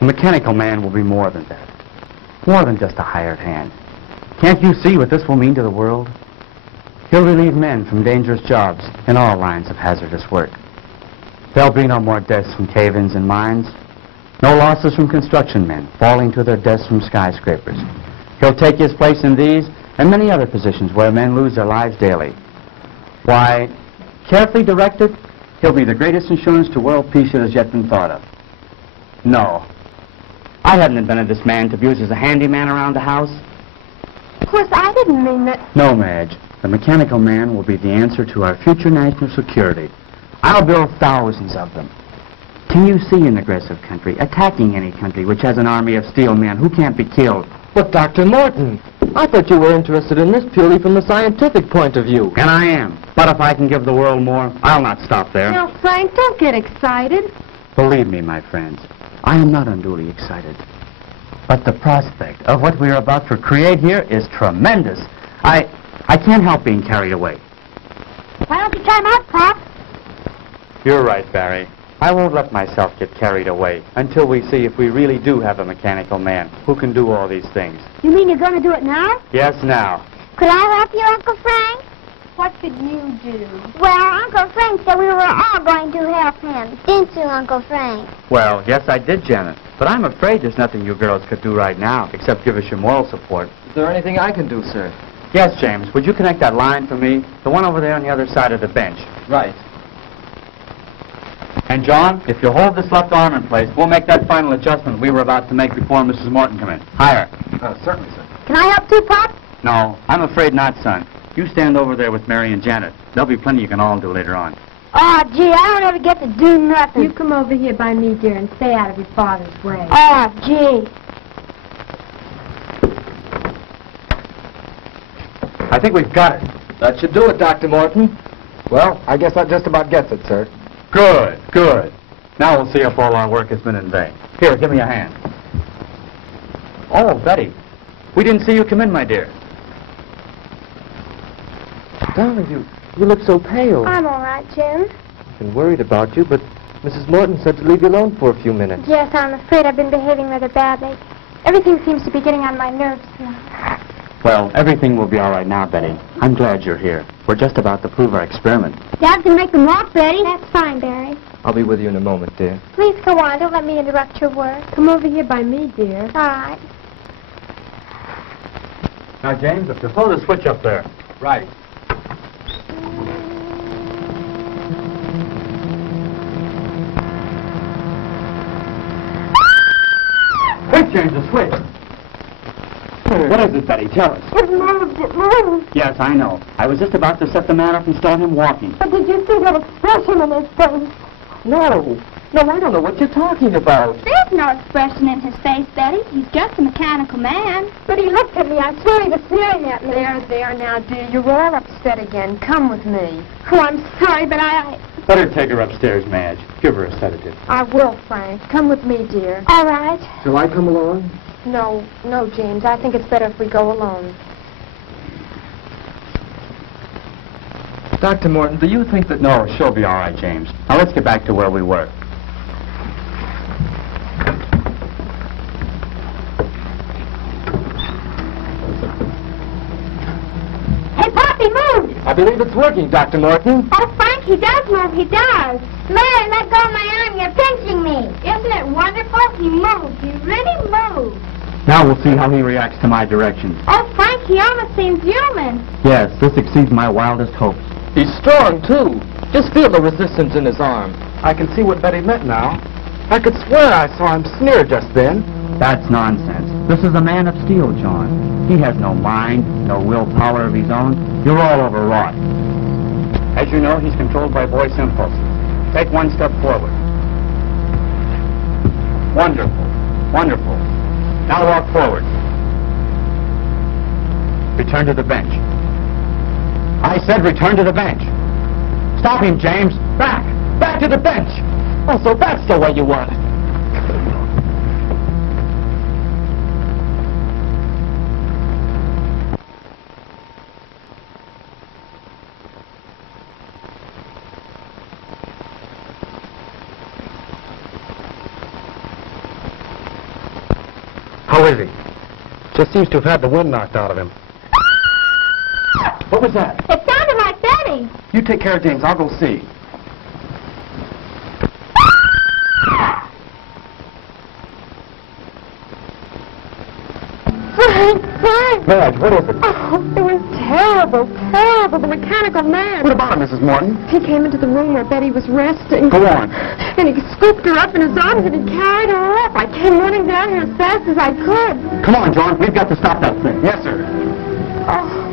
A mechanical man will be more than that. More than just a hired hand. Can't you see what this will mean to the world? He'll relieve men from dangerous jobs in all lines of hazardous work. There'll be no more deaths from cave-ins and mines. No losses from construction men falling to their deaths from skyscrapers. He'll take his place in these and many other positions where men lose their lives daily. Why, carefully directed, he'll be the greatest insurance to world peace that has yet been thought of. No. I haven't invented this man to be used as a handyman around the house. Of course, I didn't mean that. No, Madge. The mechanical man will be the answer to our future national security. I'll build thousands of them. Can you see an aggressive country attacking any country which has an army of steel men who can't be killed? But, Dr. Morton, I thought you were interested in this purely from the scientific point of view. And I am. But if I can give the world more, I'll not stop there. Now, Frank, don't get excited. Believe me, my friends, I am not unduly excited. But the prospect of what we are about to create here is tremendous. I can't help being carried away. Why don't you try 'em out, Pop? You're right, Barry. I won't let myself get carried away until we see if we really do have a mechanical man who can do all these things. You mean you're going to do it now? Yes, now. Could I help you, Uncle Frank? What could you do? Well, Uncle Frank said we were all going to help him. Didn't you, Uncle Frank? Well, yes, I did, Janet. But I'm afraid there's nothing you girls could do right now except give us your moral support. Is there anything I can do, sir? Yes, James. Would you connect that line for me? The one over there on the other side of the bench. Right. And, John, if you hold this left arm in place, we'll make that final adjustment we were about to make before Mrs. Morton come in. Higher. Certainly, sir. Can I help too, Pop? No, I'm afraid not, son. You stand over there with Mary and Janet. There'll be plenty you can all do later on. Oh, gee, I don't ever get to do nothing. You come over here by me, dear, and stay out of your father's way. Oh, gee. I think we've got it. That should do it, Dr. Morton. Well, I guess that just about gets it, sir. Good, good. Now we'll see if all our work has been in vain. Here, give me a hand. Oh, Betty, we didn't see you come in, my dear. Darling, you look so pale. I'm all right, Jim. I've been worried about you, but Mrs. Morton said to leave you alone for a few minutes. Yes, I'm afraid I've been behaving rather badly. Everything seems to be getting on my nerves now. Well, everything will be all right now, Betty. I'm glad you're here. We're just about to prove our experiment. Dad can make them walk, Betty. That's fine, Barry. I'll be with you in a moment, dear. Please go on. Don't let me interrupt your work. Come over here by me, dear. All right. Now, James, if you throw the switch up there. Right. Quick, James, the switch. What is it, Betty? Tell us. It moved. It moved. Yes, I know. I was just about to set the man up and start him walking. But did you see that expression in his face? No. No, I don't know what you're talking about. There's no expression in his face, Betty. He's just a mechanical man. But he looked at me. I swear he was staring at me. There now, dear. You're all upset again. Come with me. Oh, I'm sorry, but I... Better take her upstairs, Madge. Give her a sedative. I will, Frank. Come with me, dear. All right. Shall I come along? No, James. I think it's better if we go alone. Dr. Morton, do you think that... No, she'll be all right, James. Now, let's get back to where we were. Hey, Pop, he moved. I believe it's working, Dr. Morton. Oh, Frank, he does move. He does. Mary, let go of my arm. You're pinching me. Isn't it wonderful? He moved. He really moved. Now we'll see how he reacts to my directions. Oh, Frank, he almost seems human. Yes, this exceeds my wildest hopes. He's strong, too. Just feel the resistance in his arm. I can see what Betty meant now. I could swear I saw him sneer just then. That's nonsense. This is a man of steel, John. He has no mind, no willpower of his own. You're all overwrought. As you know, he's controlled by voice impulse. Take one step forward. Wonderful. Wonderful. Now walk forward. Return to the bench. I said return to the bench. Stop him, James. Back. Back to the bench. Oh, so that's the way you want it. How is he? Just seems to have had the wind knocked out of him. What was that? It sounded like Betty. You take care of James. I'll go see. Frank! Madge, what is it? Oh, it was terrible, terrible. The mechanical man. What about him, Mrs. Morton? He came into the room where Betty was resting. Go on. And he scooped her up in his arms and he carried her off. I came running down here as fast as I could. Come on, John. We've got to stop that thing. Yes, sir. Oh.